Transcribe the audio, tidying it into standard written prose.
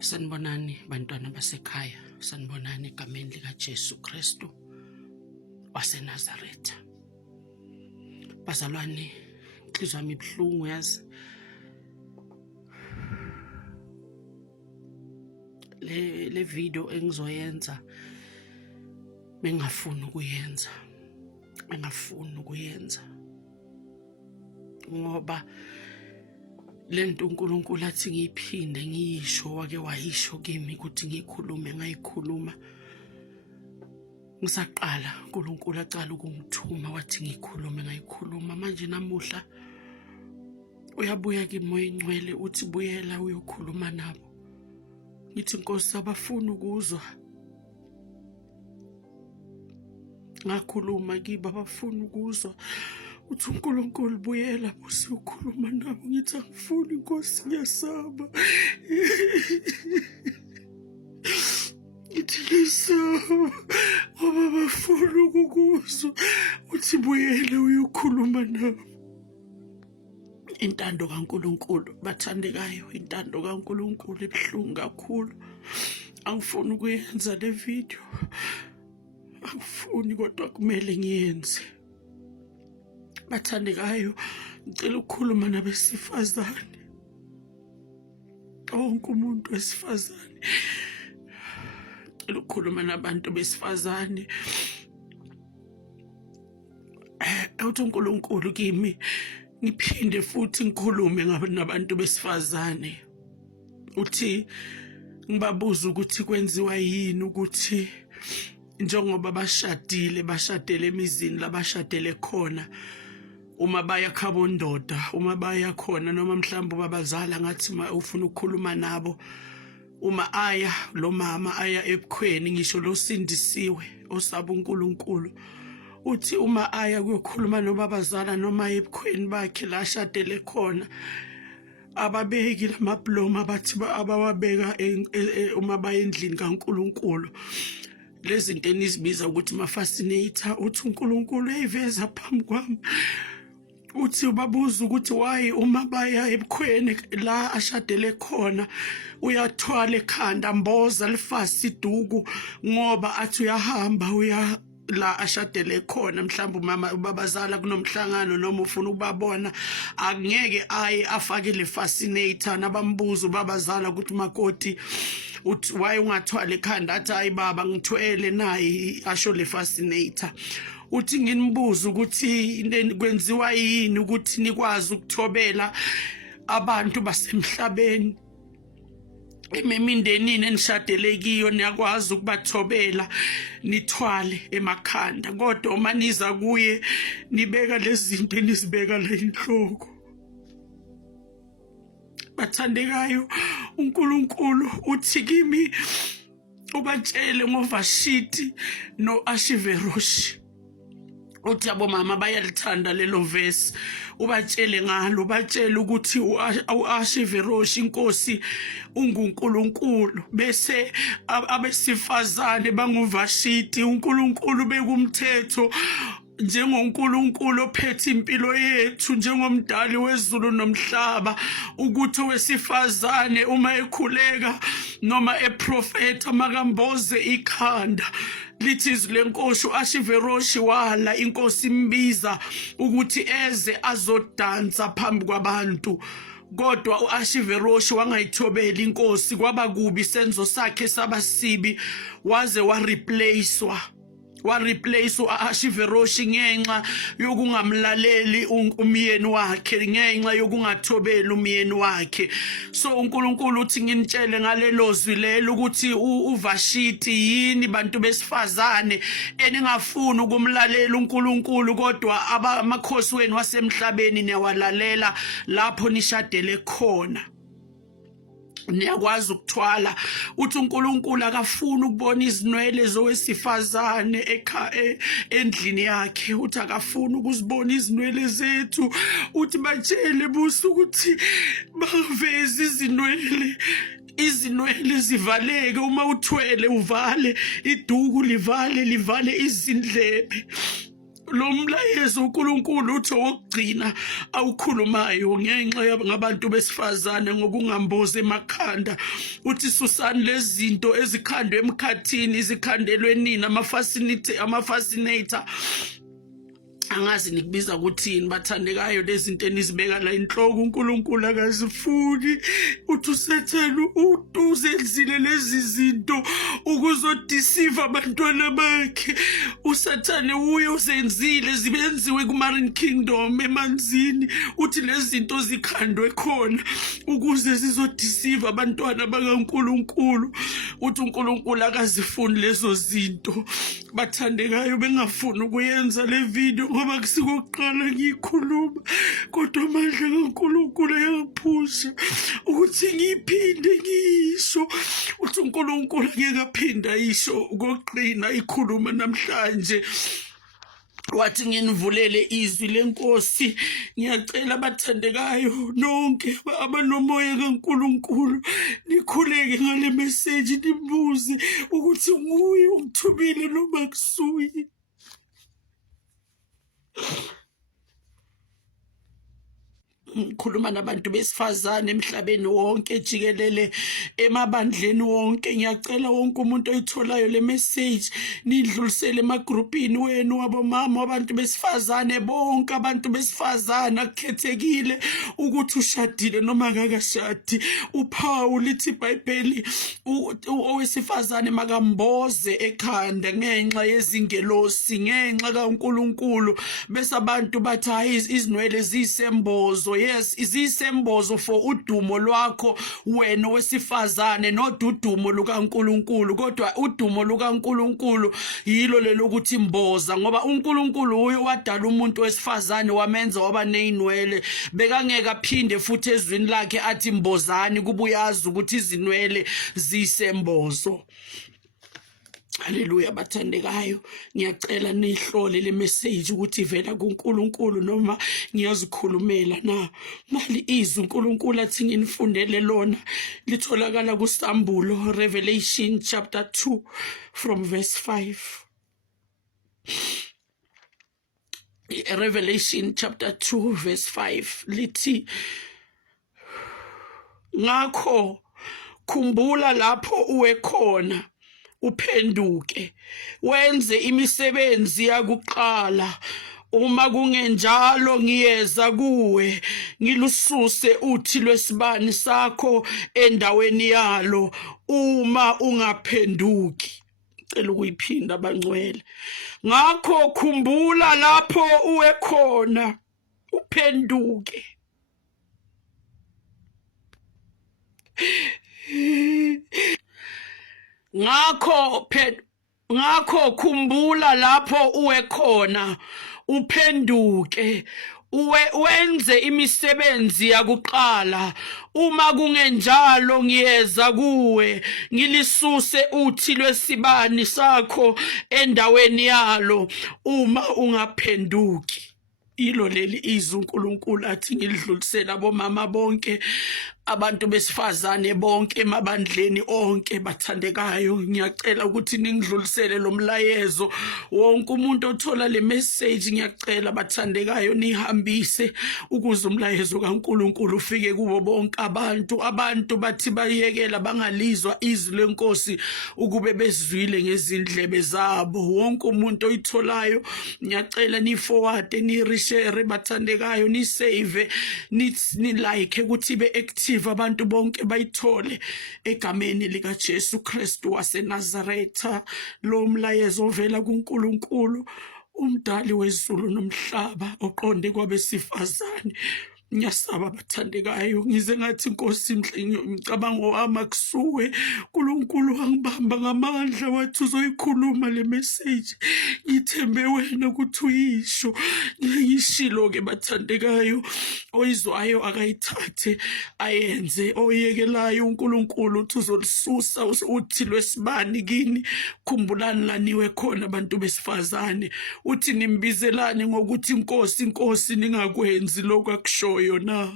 Sanibonani bantwana basekhaya, sanibonani egameni likaJesu Kristu waseNazaretha. Bazalwane, inhliziyo yami ibuhlungu yazi. Le video engizoyenza bengafuni ukuyenza ngoba lento uNkulunkulu athi ngiyiphinde ngiyisho, wake wayisho kimi ukuthi ngikhulume, ngayikhuluma ngisaqala. uNkulunkulu acala ukungithuma wathi ngikhulume, ngayikhuluma. Manje namuhla uyabuya kimi oyingcwele uthi buyela uyokhuluma nabo. Ngithi Nkosi, abafuni ukuzwa. Ngakhuluma kibo, abafuni ukuzwa. Uthi uNkulunkulu buyela usiyokhuluma nabo. Ngithi angifuni Nkosi, ngiyasaba. Ngithi ngiyasaba ngoba bafuni ukukuzwa. Uthi buyele uyokhuluma nabo. Intando kaNkulunkulu bathandekayo, intando kaNkulunkulu ebuhlungu kakhulu. Angifuni ukuyenza le video, angifuni, kodwa kumele ngiyenze. Bathandekayo, ngicela ukukhuluma nabesifazane, wonke umuntu wesifazane. Ngicela ukukhuluma nabantu besifazane. Uthi uNkulunkulu kimi ngiphinde futhi ngikhulume nabantu besifazane. Uthi ngibabuza ukuthi kwenziwa yini ukuthi njengoba bashadele emizini labashadele khona, uma baya khabo ndoda, uma baya khona noma mhlawumbe babazala ngathi ufuna ukukhuluma nabo, uma aya lo mama aya ebukhweni, ngisho lo sindisiwe osaba uNkulunkulu, uthi uma aya kuyokhuluma nobabazala noma ebukhweni bakhe la ashadele khona, ababeki lamabhloma bathi abawabeka uma baya endlini kaNkulunkulu, lezi zinto enizibiza ukuthi ma-fascinator, uthi uNkulunkulu eyiveza phambi kwami. Uthi ubabuza ukuthi why uma baya ebukhweni la ashadele khona uyathwala ekhanda, mboza lifasi iduku, ngoba athi uyahamba uya la ashadele khona, mhlawumbe umama ubabazala kunomhlangano noma ufuna ukubabona, angeke aye afake le fascinator. Nabambuza ubabazala ukuthi makoti, uthi why ungathwala ekhanda, athi hayi baba ngithwele nayi, asho le fascinator. Uthi nginibuza ukuthi kwenziwa yini ukuthi nikwazi ukuthobela abantu basemhlabeni, emindenini enishadele kiyo niyakwazi ukubathobela nithwale emakhanda, kodwa uma niza kuye nibeka lezi zinto enizibeka la inhloko. Bathandekayo, uNkulunkulu uthi kimi ubatshele ngoVashiti no-Ashiveroshi. Uthi abomama bayalithanda lelo verse, ubatshele ngalo, ubatshele ukuthi u-Ashiveroshi inkosi unguNkulunkulu, bese abesifazane banguVashiti. uNkulunkulu bekumthetho njengoNkulunkulu ophethe impilo yethu, njengomdali wezulu nomhlaba, ukuthi owesifazane uma ekhuleka noma eprofeta makamboze ikhanda. Lithi izwi lenkosi, u-Ashiveroshi wala, inkosi imbiza ukuthi eze azodansa phambi kwabantu, kodwa u-Ashiveroshi wangayithobeli inkosi. Kwaba kubi isenzo sakhe sabasibi, waze wareplacewa u-Ashiveroshi ngenxa yokungamlaleli umyeni wakhe, ngenxa yokungathobeli umyeni wakhe. So uNkulunkulu uthi nginitshele ngalelo zwi lelo ukuthi uVashiti yini bantu besifazane eningafuni ukumlalela uNkulunkulu, kodwa amakhosi wenu wasemhlabeni niyawalalela lapho nishadele khona, niyakwazi ukuthwala. Uthi uNkulunkulu akafuni ukubona izinwele zowesifazane endlini yakhe, uthi akafuni ukuzibona izinwele zethu. Uthi batshele buso ukuthi baveze izinwele zivaleke, uma uthwele uvale iduku, livale izindlebe. lo mlayezo uNkulunkulu uthi wokugcina awukhulumayo ngenxa yabantu besifazane ngokungambozi emakhanda. Uthi susani lezinto ezikhandwe emkhathini, izikhandelwe nini ama-fascinator. Angazi nikubiza ukuthini bathandekayo lezi zinto enizibeka la inhloko. uNkulunkulu akazifuni. Uthi uSathane uzenzile lezi zinto ukuzodeceive abantwana bakhe. uSathane uye uzenzile zibenziwe kuMarine Kingdom emanzini. Uthi lezi zinto zikhandwe khona ukuze zizodeceive abantwana bakaNkulunkulu. Uthi uNkulunkulu akazifuni lezo zinto. Bathandekayo bengafuni ukuyenza le video ngoba kusikokuqala ngiyikhuluma, kodwa amandla kaNkulunkulu ayaphusha ukuthi ngiphinde ngiyisho. Uthi uNkulunkulu ngeke aphinda yisho koqina ikhuluma namhlanje. Wathi nginivulele izwi lenkosi. Ngiyacela abathandekayo nonke abanomoya kaNkulunkulu nikhuleke ngale message, nibuze ukuthi nguye umthumile noma kusuye. Ngikhuluma nabantu besifazane emhlabeni wonke jikelele, emabandleni wonke. Ngiyacela wonke umuntu oyitholayo le message nidlulisele emagrupini wenu wabomama, abantu besifazane bonke, abantu besifazane akukhethekile ukuthi ushadile noma akakashadi. Uphawu lithi iBhayibheli owesifazane makamboze ekhanda ngenxa yezingelosi, ngenxa kaNkulunkulu. Bese abantu bathi hayi izinwele ziyisembozo. Yes, izisembozo for udumo lwakho wena wesifazane, not udumo lukaNkulunkulu. Kodwa udumo lukaNkulunkulu yilo lelo ukuthi imboza, ngoba uNkulunkulu uye wadala umuntu wesifazane wamenza waba nezinwele. Bekangeke aphinde futhi ezwini lakhe athi mbozani kuba uyazi ukuthi izinwele zisembozo. Haleluya bathandekayo, ngiyacela nihlole le message ukuthi ivela kuNkulunkulu noma ngiyazikhulumela na. Mali izwi uNkulunkulu athi nginifundele lona litholakala kuSambulo, Revelation chapter 2 from verse 5. Revelation chapter 2 verse 5 lithi, ngakho khumbula lapho uwe khona, uphenduke wenze imisebenzi yakuqala. Uma kungenjalo ngiyeza kuwe ngilususe uthi lwesibani sakho endaweni yalo uma ungaphenduki. Cela ukuyiphinda bangcwele. Ngakho khumbula lapho uwe khona, uphenduke. Ngakho khumbula lapho uwe khona, uphenduke wenze imisebenzi yakuqala. Uma kungenjalo ngiyeza kuwe ngilisuse uthi lwesibani sakho endaweni yalo uma ungaphenduki. Ilo leli izwi uNkulunkulu athi ngilidlulisela abomama bonke, abantu besifazane bonke emabandleni onke bathandekayo. Ngiyacela ukuthi ningidlulisele lo mlayezo. Wonke umuntu othola le message ngiyacela bathandekayo nihambise ukuze umlayezo kaNkulunkulu ufike kubo bonke abantu. Abantu bathi bayekela bangalizwa izwi lenkosi ukube bezwile ngezindlebe zabo. Wonke umuntu oyitholayo ngiyacela ni-forward, ni-reshare bathandekayo, ni-save, ni-like ukuthi be-active abantu bonke bayithole egameni likaJesu Kristu waseNazaretha. Lo mlayezo ovela kuNkulunkulu umdali wezulu nomhlaba oqonde kwabesifazane. Ngiyasaba bathandekayo, ngize ngathi Nkosi ngicabanga wami kusuwe. uNkulunkulu wangibamba ngamandla wathi uzoyikhuluma le message. Ngithembe wena ukuthi uyisho. Ngiyishilo-ke bathandekayo, oyizwayo akayithathe ayenze, oyekelayo uNkulunkulu uthi uzolisusa uthi lwesibani kini. Khumbulani laniwe khona abantu besifazane, uthi nimbizelane ngokuthi Nkosi, Nkosi, ningakwenzi lokhu akushoyo na.